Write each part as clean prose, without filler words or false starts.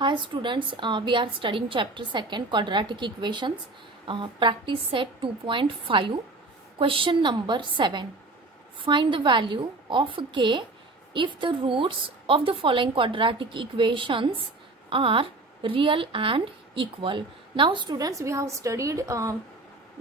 Hi students, we are studying chapter 2 quadratic equations, practice set 2.5, question number 7. Find the value of k if the roots of the following quadratic equations are real and equal. Now students, we have studied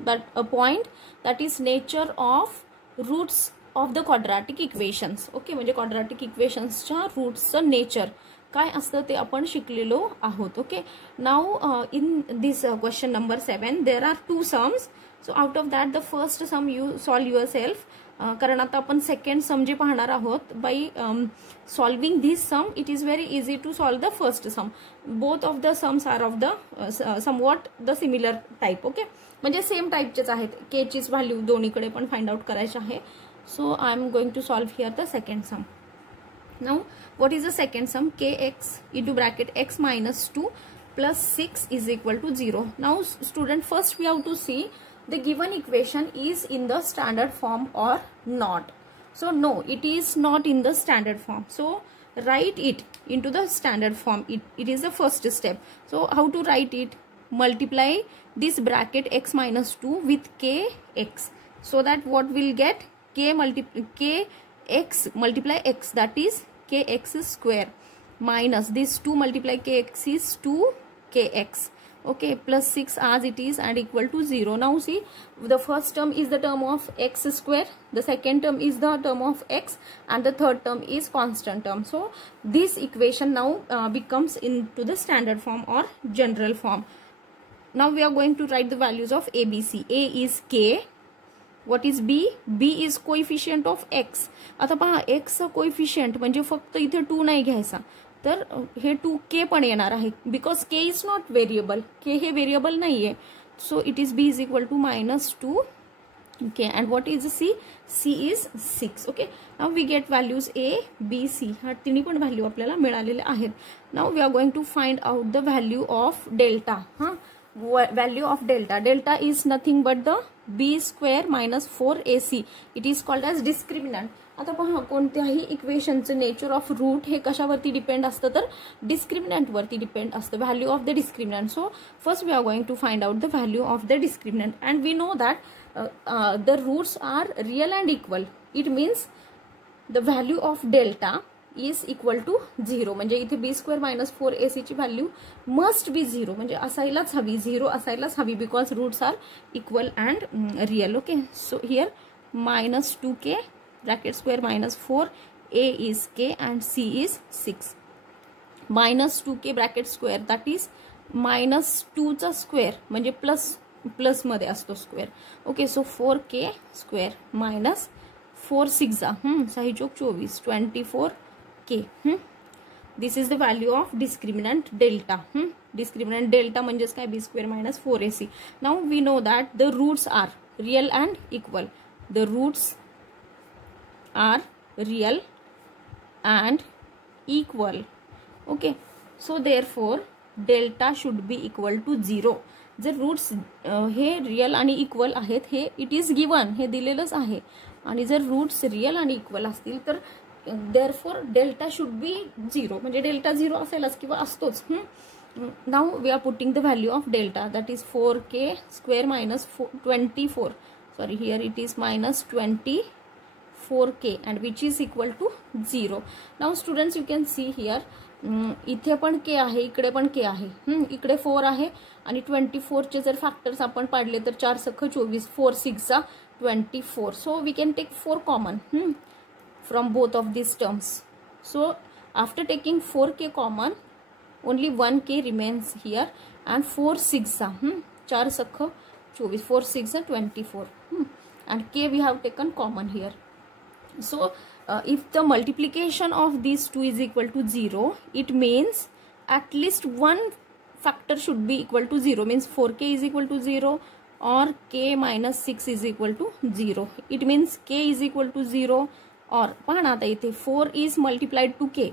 that a point, that is nature of roots of the quadratic equations. Okay, म्हणजे quadratic equations च्या roots चा nature काय असतं ते आपण शिकलेलो आहोत. Okay, now in this question number 7 there are 2 sums. So out of that the first sum you solve yourself, कारण आता आपण सेकंड सम जे पाहणार आहोत. By solving this sum it is very easy to solve the first sum. Both of the sums are of the somewhat the similar type. Okay, म्हणजे same टाइपचेच आहेत. के चीच व्हॅल्यू दोन्हीकडे पण फाइंड आउट करायची आहे. So I am going to solve here the second sum. Now what is the second sum? Kx into bracket x minus 2 plus 6 is equal to 0. Now student, first we have to see the given equation is in the standard form or not. So no, it is not in the standard form. So write it into the standard form. It is the first step. So how to write it? Multiply this bracket x minus 2 with kx, so that what will get? Kx multiply x, that is kx square, minus this 2 multiply kx is 2kx. Okay, plus 6 as it is and equal to 0. Now see, the first term is the term of x square, the second term is the term of x, and the third term is constant term. So this equation now becomes into the standard form or general form. Now we are going to write the values of a, b, c. A is k. What is b? b is coefficient of x. आता पहा, x coefficient म्हणजे फक्त इथे 2 नाही घ्यायचा, तर हे 2k पण येणार आहे, because k is not variable. k हे व्हेरिएबल नाहीये. So it is b is equal to -2k. And what is c? c is 6. Okay, now we get values a, b, c. हा तिन्ही पण व्हॅल्यू आपल्याला मिळालेले आहेत. Now we are going to find out the value of delta. Value of delta. Delta is nothing but the b square minus 4ac. It is called as discriminant. आता पहा, कोणत्याही इक्वेशनचं nature of route हे कशावरती depend असतं, तर discriminant वरती depend असतं. Value of the discriminant. So first we are going to find out the value of the discriminant, and we know that the roots are real and equal. It means the value of delta is equal to 0. म्हणजे इथे बी square minus 4ac ची value must be 0, म्हणजे असायलाच हवी, 0 असायलाच हवी, because roots are equal and real. Okay, so here -2k bracket square -4, a is k and c is 6. -2k bracket square, that is -2 चा square, म्हणजे प्लस मध्ये असतो square. Okay, so 4k square minus 4 6 6 चौक 24, 24k. This is the value of discriminant delta. Discriminant delta म्हणजेच काय? b square minus 4ac. Now we know that the roots are real and equal. The roots are real and equal. Okay, so therefore delta should be equal to 0. जर roots हे real आणि equal आहेत, हे it is given, हे दिलेलंच आहे, आणि जर roots real आणि इक्वल असतील तर देअरफॉर डेल्टा शुड बी 0, म्हणजे डेल्टा 0 असेलच किंवा असतोच. Now we are putting the value of delta, that is 4k square minus 24, sorry here it is -24k and which is equal to 0. Now students, you can see here, इथे पण k आहे, इकडे पण k आहे, इकडे 4 आहे, आणि 24 चे जर फॅक्टर्स आपण पाडले तर 4 सख 24, 4 6 24. So we can take 4 common from both of these terms. So after taking 4k common, only 1k remains here, and 4 6 4 sakh 24, 4 6 24, and k we have taken common here. So if the multiplication of these two is equal to 0, it means at least one factor should be equal to 0, means 4k is equal to 0 or k minus 6 is equal to 0. It means k is equal to 0, or पहा ना, आता इथे 4 is multiplied to k.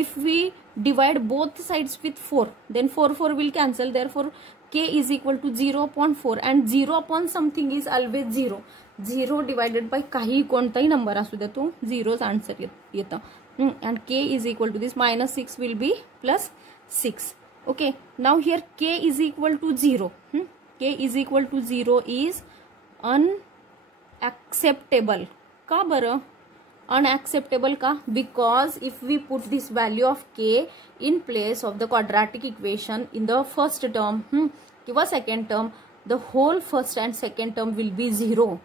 If we divide both sides with 4, then 4 will cancel. Therefore k is equal to 0/4, and 0 something is always 0. 0 divided by काही कोणताही number असू दे, तो 0च answer येतं. And k is equal to this -6 will be 6. Okay, now here k is equal to 0. K is equal to 0 is unacceptable. का बरं unacceptable का? Because if we put this value of k in place of the quadratic equation in the first term किंवा second term, the whole first and second term will be 0.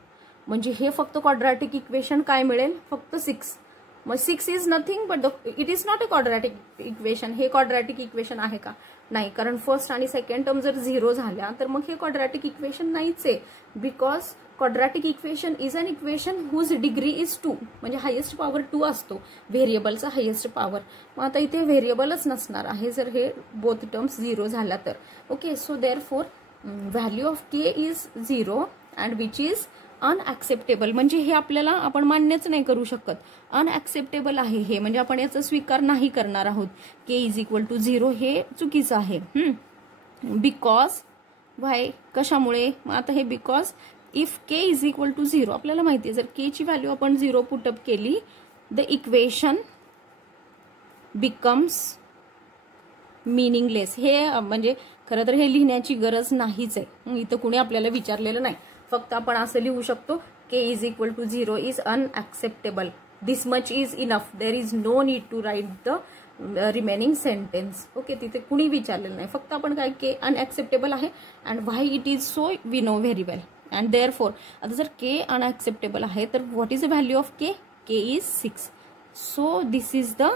म्हणजे हे फक्त quadratic equation काय मिळेल? फक्त 6. मग 6 is nothing but it is not a quadratic equation. हे quadratic equation आहे का? नाही, कारण फर्स्ट आणि सेकंड टर्म जर 0 झाल्या तर मग हे quadratic equation नाहीच आहे. Because quadratic equation is an equation whose degree is 2. म्हणजे हायेस्ट पॉवर 2 असतो व्हेरिएबलचा हायेस्ट पॉवर. मग आता इथे व्हेरिएबलच नसणार आहे जर हे बोथ टर्म्स 0 झाल्या तर. Okay, so therefore value of K is 0 and which is unacceptable. म्हणजे हे आपल्याला आपण मान्यच नाही करू शकत. अनऍक्सेप्टेबल आहे हे, म्हणजे आपण याचा स्वीकार नाही करणार आहोत. के इज इक्वल टू 0 हे चुकीचं आहे. बिकॉज व्हाय, कशामुळे? मग आता हे because if K is equal to 0 आपल्याला माहिती आहे जर के ची व्हॅल्यू आपण 0 पुटअप केली द इक्वेशन बिकम्स मीनिंगलेस. हे म्हणजे खरं तर हे लिहिण्याची गरज नाहीच आहे. इथं कुणी आपल्याला विचारलेलं नाही. फक्त आपण असं लिहू शकतो K is equal to 0 is unacceptable. This much is enough. There is no need to write the remaining sentence. Okay, तिथे कुणी विचारलेलं नाही. फक्त आपण काय के अनऍक्सेप्टेबल आहे and why it is so we know very well. And therefore आता जर के अनऍक्सेप्टेबल आहे तर what is the value of K? K is 6. So this is the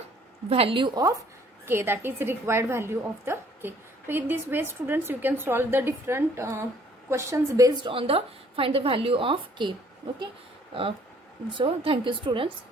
value of k, that is required value of the k. So in this way students you can solve the different questions based on the find the value of k. Okay, so thank you students.